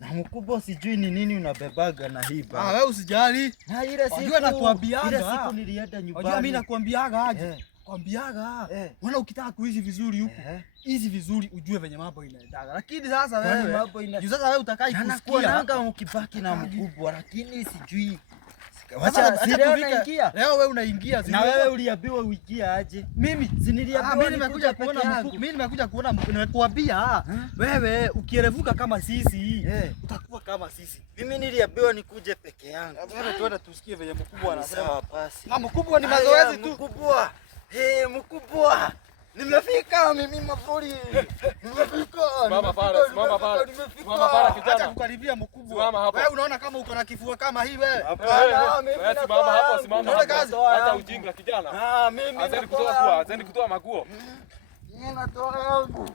Na mkubwa sijui ni nini unabebaga na hii bag. Wewe usijali. Na ile siku unajua nakuambiaga. Ile siku nilienda nyumbani. Unajua mimi nakuambiaga aje. Kwambiaga. Unaona ukitaka kuishi vizuri huku. Hizi vizuri ujue venye mambo inaendaga. Lakini sasa wewe. Sasa wewe utakai kusikia. Nanga ukibaki na mkubwa lakini sijui. Wacha unaingia. Leo wewe unaingia. Na wewe uliambiwa uingia aje? Mimi siniliambiwa mimi nimekuja kuona mkubwa. Mimi nimekuja kuona nimekuambia wewe ukirevuka kama sisi utakuwa kama sisi. Mimi niliambiwa nikuje peke yangu. Wewe twende tusikie venye mkubwa anasema. Sawa basi. Mkubwa ni mazoezi tu. Mkubwa. Mkubwa. Nimefika mimi mafuri. Nimefika. Mama pale kijana. Acha kukaribia mkubwa. Wewe unaona kama uko na kifua kama hii wewe? Hapana, mimi simama hapo, simama hapo. Acha ujinga kijana. Mimi azeni kutoa maguo. Mimi natoa yangu.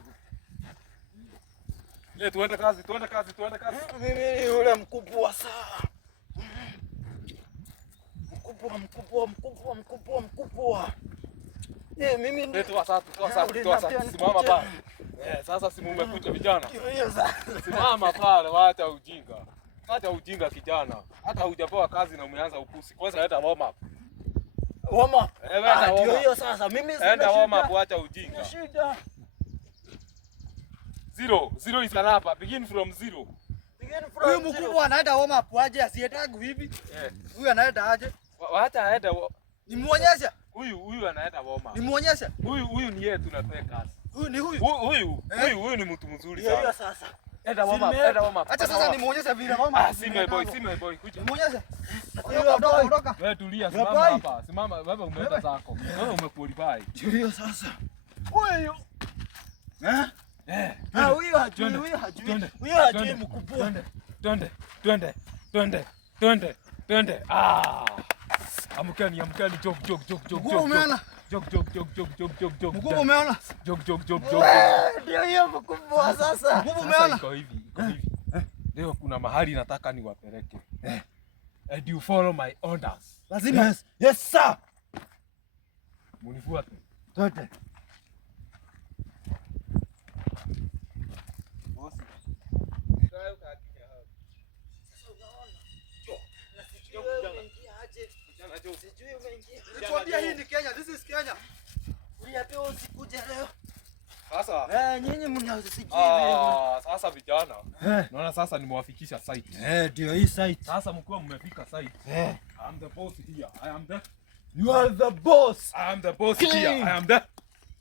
Tuende kazi. Mimi yule mkubwa saa. Mkubwa. Mimi toa sasa. Simama pale. Sasa simu umekuja vijana. Simama pale, wacha ujinga. Acha ujinga kijana. Hata hujapewa kazi na umeanza upusi. Kwanza leta warm up. Ndio hiyo sasa. Mimi enda warm up, acha ujinga. Shida. Zero is an number. Begin from zero. Huyu mkubwa anaenda warm up aje asietagu hivi? Huyu anaenda aje? Wacha aende. Nimuonyeshe. Huyu anaenda warm up. Nimuonyeshe. Huyu ni yeye tunapea kazi. Huyu ni huyu. Huyu ni mtu mzuri sana. Hiyo sasa. Enda warm up. Acha sasa nimuonyeshe vile warm up. Si my boy. Kuja. Nimuonyeshe. Ondoka. Wewe tulia, simama hapa. Simama, wewe umeenda zako. Wewe umequalify. Hiyo sasa. Huyu. Huyu hajui mkubwa. Twende. Amkeni, jog. Mkubwa umeona? Jog. Mkubwa umeona? Jog. Ndio hiyo mkubwa sasa. Mkubwa umeona? Iko hivi. Leo kuna mahali nataka niwapeleke. And you follow my orders. Lazima. Yes sir. Munifuate. Twende. Nikwambia hii ni Kenya, this is Kenya. Uliambiwa usikuje leo. Sasa nyinyi mnasijui. Sasa vijana. Naona sasa nimewafikisha site. Ndio hii site. Sasa mkiwa mmefika site. I'm the boss here. You are the boss. I am the boss here. I am the.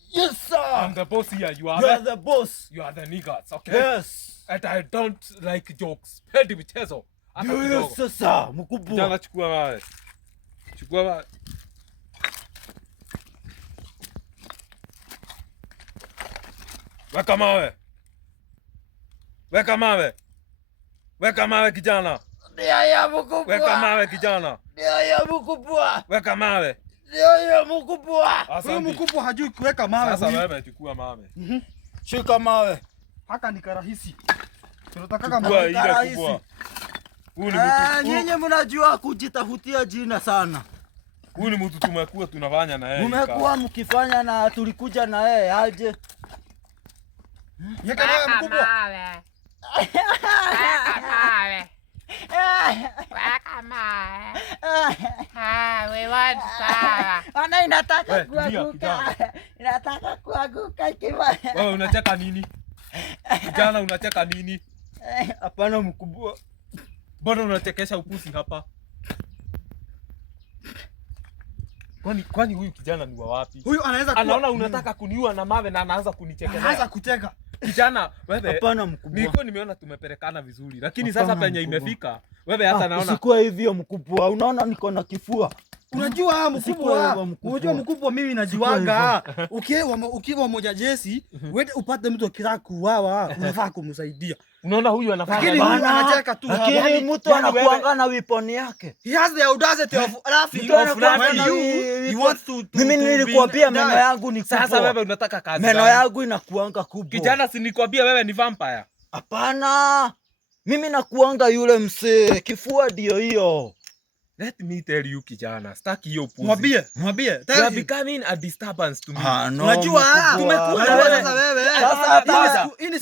Yes sir. I'm the boss here. You are the boss. You are the niggas, okay? Yes. And I don't like jokes. Pendi michezo. Ndio sasa mkubwa. Jana chukua mawe. Weka mawe kijana. Ndio ya mkubwa. Weka mawe kijana. Ndio ya mkubwa. Weka mawe. Ndio ya mkubwa. Huyu mkubwa hajui kuweka mawe. Sasa wewe chukua mawe. Shika mawe. Haka ni karahisi. Tunataka mawe rahisi. Nyinyi mnajua kujitafutia jina sana. Huyu ni mtu tumekuwa tunafanya na yeye. Mmekuwa mkifanya na tulikuja na yeye aje. Yeka mawe mkubwa. Weka mawe. We want sawa. Ana inataka kuanguka. Inataka kuanguka kibaya. Wewe unacheka nini? Kijana unacheka nini? Hapana mkubwa. Mbona unachekesha upusi hapa? Kwani huyu kijana ni wa wapi? Huyu anaweza anaona unataka kuniua na mawe na anaanza kunichekelea. Anaanza kucheka. Kijana, wewe. Hapana mkubwa. Nilikuwa nimeona tumepelekana vizuri, lakini sasa penye imefika, wewe hata naona. Usikuwa hivyo mkubwa. Unaona niko na kifua. Unajua mkubwa mimi najiwaga. Ukiwa moja jesi, wewe upate mtu akitaka kuuawa, unafaa kumsaidia. Unaona huyu anafanya. Lakini huyu anacheka tu. Lakini mtu anakuanga na weapon yake. He has the audacity of laughing when you want to. Mimi nilikwambia meno yangu ni kubwa. Sasa wewe unataka kazi. Meno yangu inakuanga kubwa. Kijana, si nilikwambia wewe ni vampire? Hapana. Mimi nakuanga yule msee. Kifua ndio hiyo. Let me tell you kijana, staki hiyo puzi. Mwambie. You are becoming a disturbance to me. Unajua tumekuwa na wewe sasa wewe. Sasa hii ni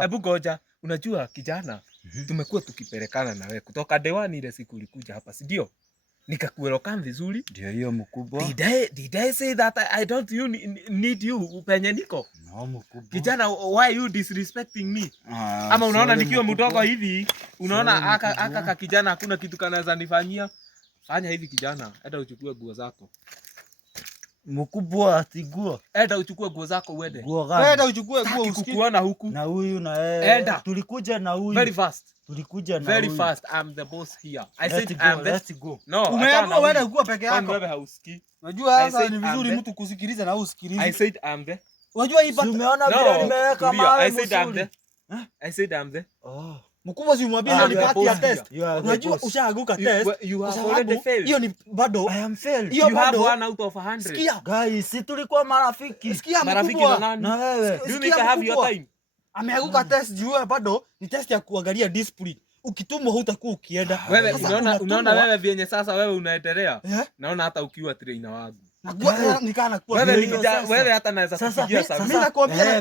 Hebu goja. unajua kijana, tumekuwa tukipelekana na wewe kutoka dewani ile siku ulikuja hapa, si ndio? Nikakuelekea vizuri. Ndio hiyo mkubwa. Did I say that I don't need you penye niko? No mkubwa. Kijana, why you disrespecting me? Ama unaona nikiwa mdogo hivi, unaona aka kijana hakuna kitu kanaweza nifanyia? Fanya hivi kijana, enda uchukue nguo zako. Mkubwa atigua. Enda uchukue nguo zako uende. Enda uchukue nguo usikuona huku. Na huyu na yeye. Enda. Tulikuja na huyu. Very fast. Tulikuja na very huyu. Very fast. I'm the boss here. I said let's go. No. Umeamua uende ukua peke yako. Wewe hausikii. Unajua sasa ni vizuri mtu kusikiliza na usikilize. I said I'm the. Unajua hii bata. Umeona vile nimeweka mawe. I said I'm the. I said I'm the. Oh. Mkubwa si umwambie ni kati ya test. Unajua ushaanguka test. You have already failed. Hiyo ni bado. I am failed. You have 1 out of 100. Sikia. Guys, si tulikuwa marafiki. Sikia marafiki mkubwa. Na wewe. Do you think I have your time? Ameanguka test juu bado ni test ya kuangalia discipline. Ukitumwa hutakuwa ukienda. Wewe unaona wewe vyenye sasa wewe unaendelea. Naona hata ukiwa trainer wangu. Nikana kuwa wewe hata naweza kupigia sana. Mimi nakwambia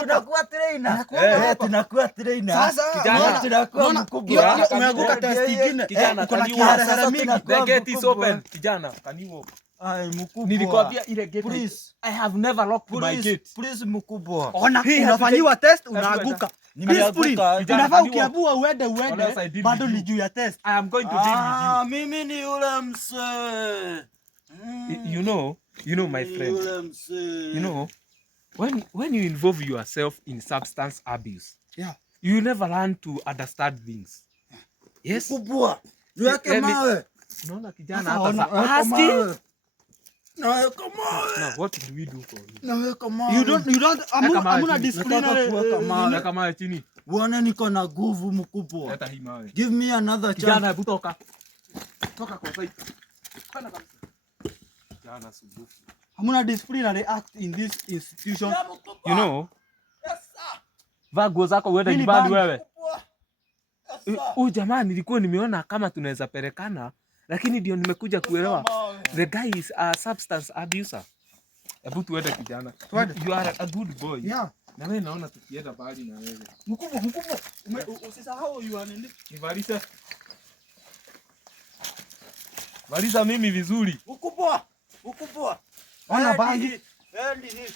tunakuwa trainer. Tunakuwa trainer. Sasa tunakuwa mkubwa. Umeanguka test nyingine. Kijana, kuna kiharahara mingi. The gate is open. Kijana, can you walk? Ai mkubwa. Nilikwambia ile gate. Please. I have never locked my gate. Please mkubwa. Ona unafanyiwa test unaanguka. Unafaa ukiabua uende bado ni juu ya test. I am going to deal with you. Mimi ni yule msee. You know my friend. You know, when you involve yourself in substance abuse, you never learn to understand things. Yes. Mkubwa. Niweke mawe. Unaona kijana hata aski. Naweka mawe. Now what do we do for you? Naweka mawe. You don't amuna disciplinary. Naweka mawe chini. Bwana niko na nguvu mkubwa. Leta hii mawe. Give me another chance. Kijana hebu toka. Toka kwa side. Kwenda kabisa. Kijana subufu. Hamuna disciplinary act in this institution. You know? Yes sir. Vaa nguo zako uende nyumbani wewe. Jamani nilikuwa nimeona kama tunaweza pelekana, lakini ndio nimekuja kuelewa. The guy is a substance abuser. Hebu tuende kijana. You are a good boy. Yeah. Na wewe naona tukienda bali na wewe. Mkubwa. Usisahau you are nini? Nivalisa. Valisa mimi vizuri. Mkubwa. Ona bangi. Endi hii.